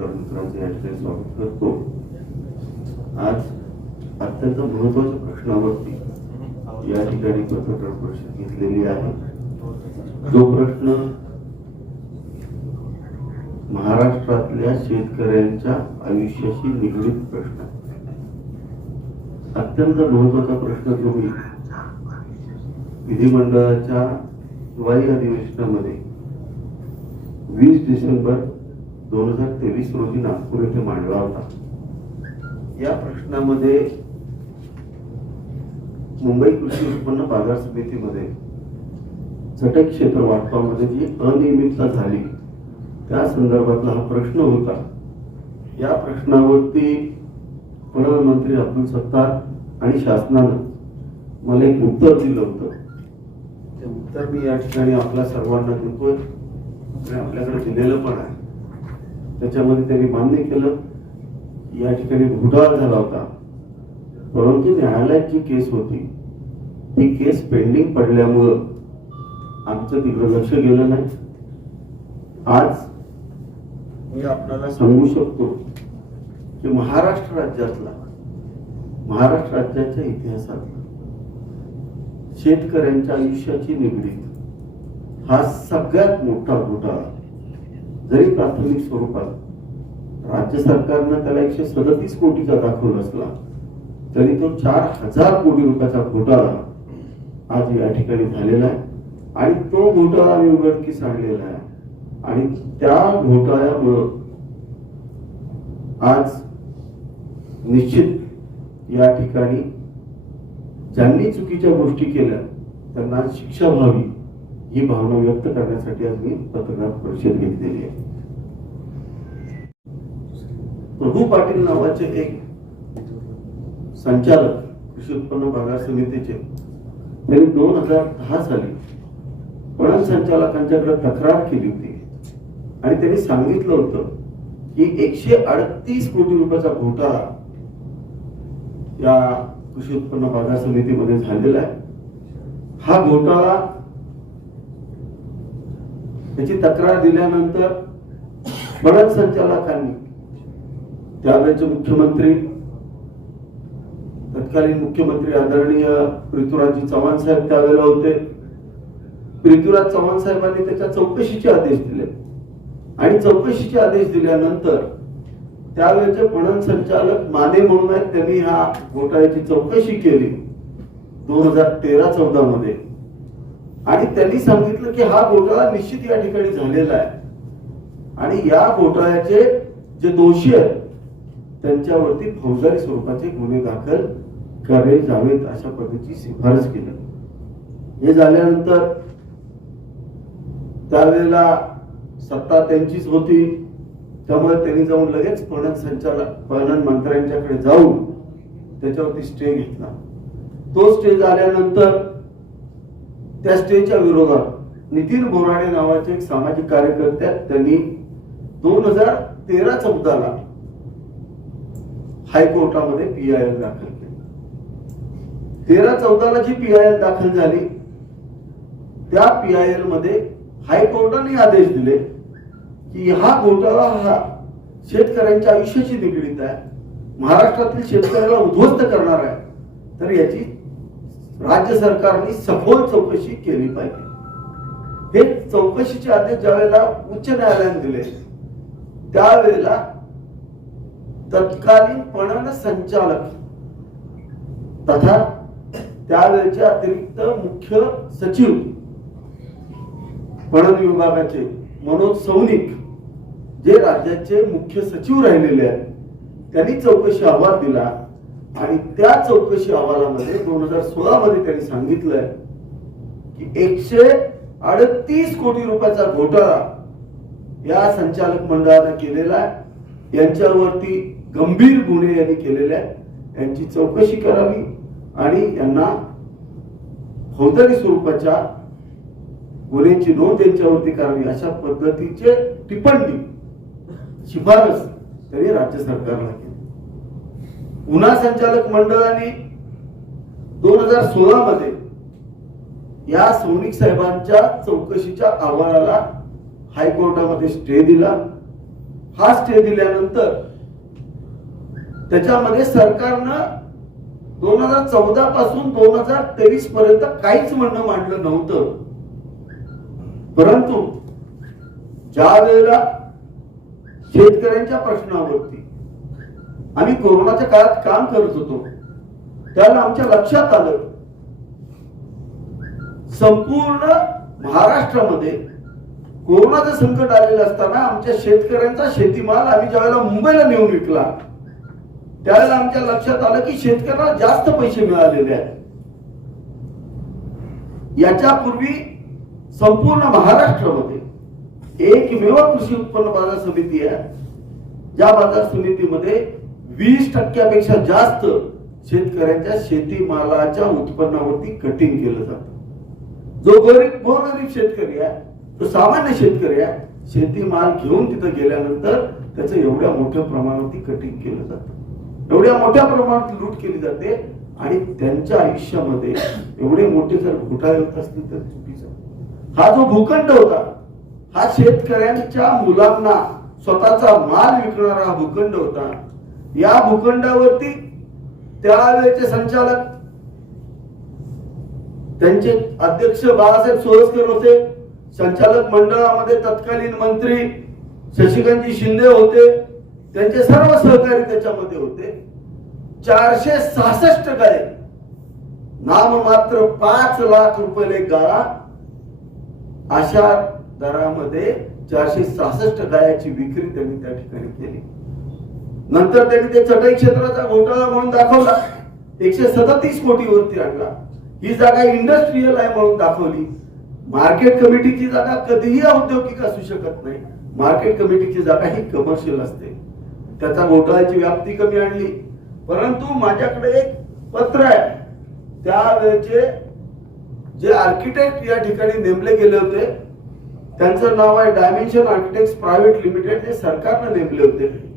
पत्रकार मित्रांचं स्वागत करतो. आज अत्यंत महत्त्वाच्या प्रश्नावरती या ठिकाणी पत्रकार परिषद घेतलेली आहे. जो प्रश्न महाराष्ट्रातल्या शेतकऱ्यांच्या आयुष्याशी निगडीत प्रश्न अत्यंत महत्त्वाचा प्रश्न तुम्ही विधिमंडळाच्या हिवाळी अधिवेशनामध्ये वीस डिसेंबर दोन हजार तेवीस रोजी नागपूर येथे मांडला होता. या प्रश्नामध्ये मुंबई कृषी उत्पन्न बाजार समितीमध्ये झटक क्षेत्र वाटपामध्ये जी अनियमितता झाली त्या संदर्भातला हा प्रश्न होता. या प्रश्नावरती प्रधानमंत्री अब्दुल सत्तार आणि शासनानं मला एक उत्तर दिलं होतं. ते उत्तर मी या ठिकाणी आपल्या सर्वांना देतोय आणि आपल्याकडे दिलेलं पण आहे. त्याच्यामध्ये त्यांनी मान्य केलं. या ठिकाणी घोटाळा झाला होता. परंतु न्यायालयात जी केस होती ती केस पेंडिंग पडल्यामुळं आमचं तिकडं लक्ष गेलं नाही. आज मी आपल्याला सांगू शकतो की महाराष्ट्र राज्यातला महाराष्ट्र राज्याच्या इतिहासातला शेतकऱ्यांच्या आयुष्याची निगडीत हा सगळ्यात मोठा घोटाळा. जरी प्राथमिक स्वरूपात राज्य सरकारनं त्याला एकशे सदतीस कोटीचा दाखवला असला तरी तो चार हजार कोटी रुपयाचा घोटाळा आज या ठिकाणी झालेला आहे. आणि तो घोटाळा आम्ही उघडकीस आणलेला आहे. आणि त्या घोटाळ्यामुळं आज निश्चित या ठिकाणी ज्यांनी चुकीच्या गोष्टी केल्या त्यांना शिक्षा व्हावी. ही भावना व्यक्त करण्यासाठी आज मी पत्रकार परिषद घेतलेली आहे. प्रभू पाटील नावाचे एक संचालक कृषी उत्पन्न बाजार समितीचे त्यांनी दोन हजार दहा साली पणन संचालकांच्याकडे तक्रार केली होती. आणि त्यांनी सांगितलं होतं की एकशे अडतीस कोटी रुपयाचा घोटाळा या कृषी उत्पन्न बाजार समितीमध्ये झालेला आहे. हा घोटाळा त्याची तक्रार दिल्यानंतर पणन संचालकांनी त्यावेळेचे मुख्यमंत्री तत्कालीन मुख्यमंत्री आदरणीय पृथ्वीराजजी चव्हाण साहेब त्यावेळेला होते. पृथ्वीराज चव्हाण साहेबांनी त्याच्या चौकशीचे आदेश दिले. आणि चौकशीचे आदेश दिल्यानंतर त्यावेळेचे पणन संचालक माने म्हणून आहेत त्यांनी ह्या घोटाळ्याची चौकशी केली. दोन हजार तेरा चौदा मध्ये आणि त्यांनी सांगितलं की हा घोटाळा निश्चित या ठिकाणी झालेला आहे. आणि या घोटाळ्याचे जे दोषी आहेत त्यांच्यावरती फौजदारी स्वरूपाचे गुन्हे दाखल करावे जावेत अशा पद्धतीची शिफारस केली. हे झाल्यानंतर त्यावेळेला सत्ता त्यांचीच होती. त्यामुळे त्यांनी जाऊन लगेच पणन संचालक पणन मंत्र्यांच्याकडे जाऊन त्याच्यावरती स्टे घेतला. तो स्टे झाल्यानंतर त्या स्टेच्या विरोधात नितीन बोराडे नावाचे एक सामाजिक कार्यकर्त्या त्यांनी दोन हजार तेरा चौदाला हायकोर्टामध्ये पी आय एल दाखल केली. तेरा चौदाला जी पी आय एल दाखल झाली त्या पी आय एलमध्ये हायकोर्टाने आदेश दिले की हा घोटाळा हा शेतकऱ्यांच्या आयुष्याशी निगडीत आहे. महाराष्ट्रातील शेतकऱ्याला उद्ध्वस्त करणार आहे. तर याची राज्य सरकारने सखोल चौकशी केली पाहिजे. हे चौकशीचे आदेश ज्यावेळेला उच्च न्यायालयाने दिले त्यावेळेला तत्कालीन पणन संचालक तथा त्यावेळेचे अतिरिक्त मुख्य सचिव पणन विभागाचे मनोज सौनिक जे राज्याचे मुख्य सचिव राहिलेले आहेत त्यांनी चौकशी अहवाल दिला. आणि त्या चौकशी अहवालामध्ये दोन हजार सोळा मध्ये त्यांनी सांगितलंय की एकशे अडतीस कोटी रुपयाचा घोटाळा या संचालक मंडळाने केलेला आहे. यांच्यावरती गंभीर गुन्हे यांनी केलेले आहेत. यांची चौकशी करावी आणि यांना फौजदारी स्वरूपाच्या गुन्ह्यांची नोंद यांच्यावरती करावी अशा पद्धतीचे टिप्पणी शिफारस त्यांनी राज्य सरकारला केली. गुन्हा संचालक मंडळाने दोन हजार सोळा मध्ये या सोनिक साहेबांच्या चौकशीच्या अहवालाला हायकोर्टामध्ये स्टे दिला. हा स्टे दिल्यानंतर त्याच्यामध्ये सरकारनं दोन हजार चौदा पासून दोन हजार तेवीस पर्यंत काहीच म्हणणं मांडलं नव्हतं. परंतु ज्या वेळेला शेतकऱ्यांच्या प्रश्नावरती आम्ही कोरोनाच्या काळात काम करत होतो. त्याला आमच्या लक्षात आलं संपूर्ण महाराष्ट्रामध्ये कोरोनाचं संकट आलेलं असताना आमच्या शेतकऱ्यांचा शेतीमाल आम्ही ज्यावेळेला मुंबईला नेऊन विकला त्यावेळेला आमच्या लक्षात आलं की शेतकऱ्यांना जास्त पैसे मिळालेले आहेत. याच्यापूर्वी संपूर्ण महाराष्ट्रामध्ये एकमेव कृषी उत्पन्न बाजार समिती आहे. ज्या बाजार समितीमध्ये वीस टक्क्यापेक्षा जास्त शेतकऱ्यांच्या शेतीमालाच्या उत्पन्नावरती कटिंग केलं जात. जो गरीब गोरगरीब शेतकरी आहे तो सामान्य शेतकरी आहे शेतीमाल घेऊन तिथं गेल्यानंतर त्याचं एवढ्या मोठ्या प्रमाणावरती कटिंग केलं जातं. एवढ्या मोठ्या प्रमाणात लूट केली जाते आणि त्यांच्या आयुष्यामध्ये एवढे मोठे जर घोटाळे होत असतील तर चुकीचं. हा जो भूखंड होता हा शेतकऱ्यांच्या मुलांना स्वतःचा माल विकणारा हा भूखंड होता या भूखंडावरती त्यावेळेचे संचालक त्यांचे अध्यक्ष बाळासाहेब सोरसकर होते संचालक मंडळामध्ये तत्कालीन मंत्री शशिकांतजी शिंदे होते त्यांचे सर्व सहकारी त्याच्यामध्ये होते. चारशे सहासष्ट गाय नाम मात्र पाच लाख रुपये गाळा अशा दरामध्ये चारशे सहासष्ट गायाची विक्री त्यांनी त्या ठिकाणी केली. नंतर त्यांनी ते चटई क्षेत्राचा घोटाळा म्हणून दाखवला. एकशे सदतीस कोटी वरती आणला. ही जागा इंडस्ट्रीयल आहे म्हणून दाखवली. मार्केट कमिटीची जागा कधीही औद्योगिक असू शकत नाही. मार्केट कमिटीची जागा ही कमर्शियल असते. त्याचा घोटाळ्याची व्याप्ती कमी आणली. परंतु माझ्याकडे एक पत्र आहे. त्यावेळेचे जे आर्किटेक्ट या ठिकाणी नेमले गेले होते त्यांचं नाव आहे डायमेन्शन आर्किटेक्ट प्रायव्हेट लिमिटेड जे सरकारनं नेमले होते.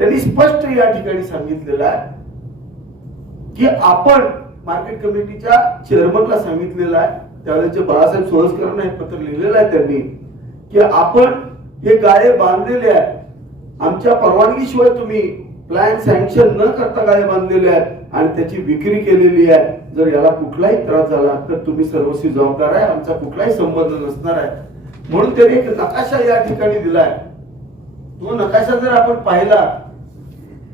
त्यांनी स्पष्ट या ठिकाणी सांगितलेलं आहे की आपण मार्केट कमिटीच्या चेअरमनला सांगितलेलं आहे. त्यावेळेचे बाळासाहेब सोळसकरांना हे पत्र लिहिलेलं आहे त्यांनी की आपण हे गाळे बांधलेले आहे आमच्या परवानगीशिवाय तुम्ही प्लॅन सँक्शन न करता गाळे बांधलेले आहेत आणि त्याची विक्री केलेली आहे. जर याला कुठलाही त्रास झाला तर तुम्ही सर्वस्वी जबाबदार आहे. आमचा कुठलाही संबंध नसणार आहे. म्हणून त्यांनी एक नकाशा या ठिकाणी दिलाय. तो नकाशा जर आपण पाहिला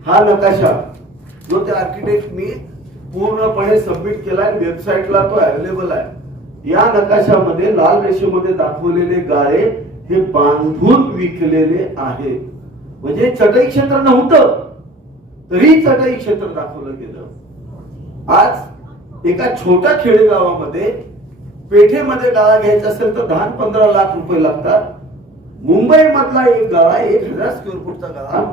हा नकाशा जो त्या आर्किटेक्टनी पूर्णपणे सबमिट केला आणि वेबसाईटला तो अवेलेबल आहे. या नकाशामध्ये लाल रेषेमध्ये दाखवलेले गाळे हे बांधून विकलेले आहे. म्हणजे चटई क्षेत्र नव्हतं तरी चटई क्षेत्र दाखवलं गेलं. आज एका छोट्या खेडेगावामध्ये पेठेमध्ये गाळा घ्यायचा असेल तर दहा पंधरा लाख रुपये लागतात. मुंबई मधला एक गाळा एक हजार स्क्वेअर फूटचा गाळा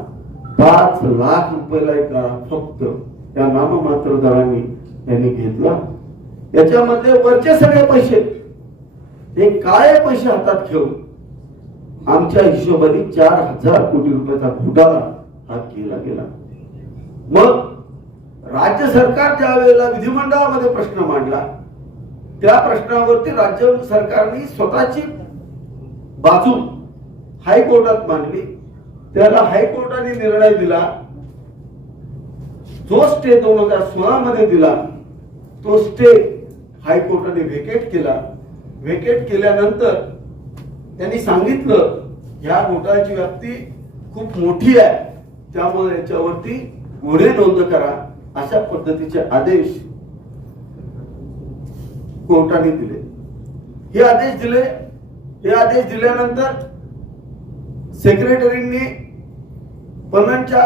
पाच लाख रुपयाला एक गाळा फक्त या नाममात्र दरांनी यांनी घेतला. याच्यामधले वरचे सगळे पैसे हे काळे पैसे हातात घेऊन आमच्या हिशोबाने चार हजार कोटी रुपयाचा घोटाळा हा केला गेला. मग राज्य सरकार ज्या वेळेला विधिमंडळामध्ये प्रश्न मांडला. त्या प्रश्नावरती राज्य सरकारने स्वतःची बाजू हायकोर्टात मांडली. त्याला हायकोर्टाने निर्णय दिला. जो स्टे दोन हजार सोळा मध्ये दिला. तो स्टे हायकोर्टाने व्हेकेट केला. व्हेकेट केल्यानंतर त्यांनी सांगितलं या घोटाळ्याची व्याप्ती खूप मोठी आहे. त्यामुळे याच्यावरती गुन्हे नोंद करा. अशा पद्धतीचे आदेश कोर्टाने दिले. हे आदेश दिले. हे आदेश दिल्यानंतर सेक्रेटरींनी पणनच्या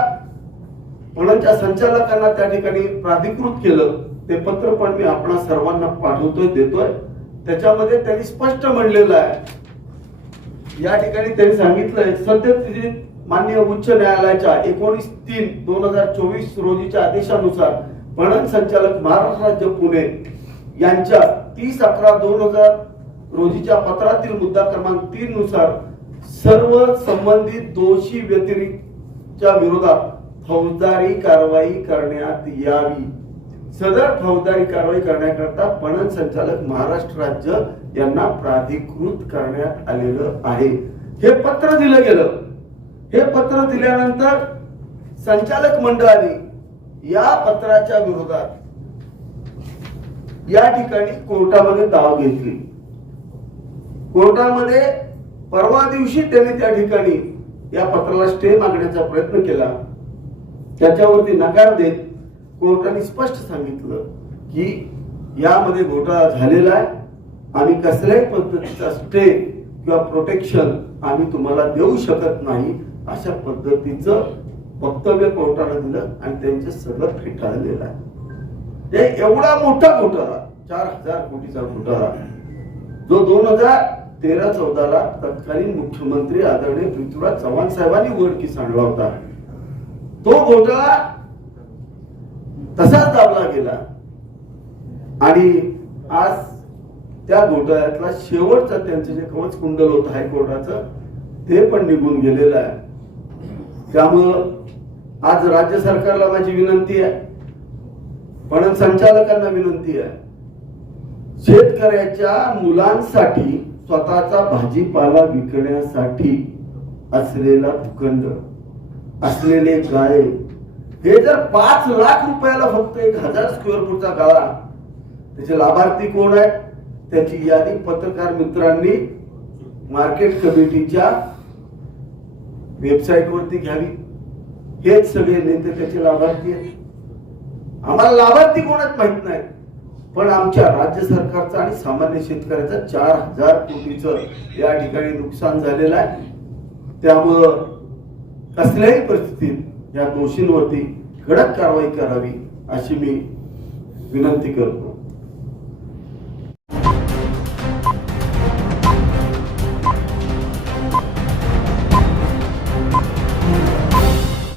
पणनच्या संचालकांना त्या ठिकाणी प्राधिकृत केलं. ते पत्र पण मी आपण सर्वांना पाठवतोय देतोय. त्याच्यामध्ये त्यांनी स्पष्ट म्हणलेलं आहे. या ठिकाणी त्यांनी सांगितलंय सद्यस्थितीत मान्य उच्च न्यायालयाच्या एकोणीस तीन दोन हजार चोवीस रोजीच्या आदेशानुसार पणन संचालक महाराष्ट्र राज्य पुणे यांच्या तीस अकरा दोन हजार रोजीच्या पत्रातील मुद्दा क्रमांक तीन नुसार सर्व संबंधित दोषी व्यतिरिक्त च्या विरोधात फौजदारी कारवाई करण्यात यावी. सदर फौजदारी कारवाई करण्याकरता पणन संचालक महाराष्ट्र राज्य यांना प्राधिकृत करण्यात आलेलं आहे. हे पत्र दिलं गेलं. हे पत्र दिल्यानंतर संचालक मंडळाने या पत्राच्या विरोधात या ठिकाणी कोर्टामध्ये दाव घेतली. कोर्टामध्ये परवा दिवशी त्यांनी त्या ठिकाणी या पत्राला स्टे मागण्याचा प्रयत्न केला. त्याच्यावरती नकार देत कोर्टाने स्पष्ट सांगितलं की यामध्ये घोटाळा झालेला आहे आणि कसल्याही पद्धतीचा स्टे किंवा प्रोटेक्शन आम्ही तुम्हाला देऊ शकत नाही अशा पद्धतीचं वक्तव्य कोर्टाला दिलं आणि त्यांचे सगळं फेटाळलेलं आहे. हे एवढा मोठा घोटाळा चार हजार कोटीचा घोटाळा जो दोन हजार तेरा चौदाला तत्कालीन मुख्यमंत्री आदरणीय पृथ्वीराज चव्हाण साहेबांनी उघडकीस आणला होता. तो घोटाळा तसाच दाबला गेला. आणि आज त्या घोटाळ्यातला शेवटचा त्यांचं जे कवच कुंडल होतं हायकोर्टाचं ते पण निघून गेलेलं आहे. त्यामुळं आज राज्य सरकारला माझी विनंती आहे. पण संचालकांना विनंती आहे. शेतकऱ्याच्या मुलांसाठी स्वतःचा भाजीपाला विकण्यासाठी असलेला भूखंड असलेले गाळे हे जर पाच लाख रुपयाला फक्त एक हजार स्क्वेअर फूटचा गाळा त्याचे लाभार्थी कोण आहेत? त्याची यादी पत्रकार मित्रांनी मार्केट कमिटीच्या वेबसाईट वरती घ्यावी. हेच सगळे नेते त्याचे लाभार्थी आहेत. आम्हाला लाभार्थी कोणच माहीत नाही. पण आमच्या राज्य सरकारचा आणि सामान्य शेतकऱ्याचं चार हजार कोटीचं या ठिकाणी नुकसान झालेलं आहे. त्यामुळं कसल्याही परिस्थितीत या दोषींवरती कडक कारवाई करावी अशी मी विनंती करतो.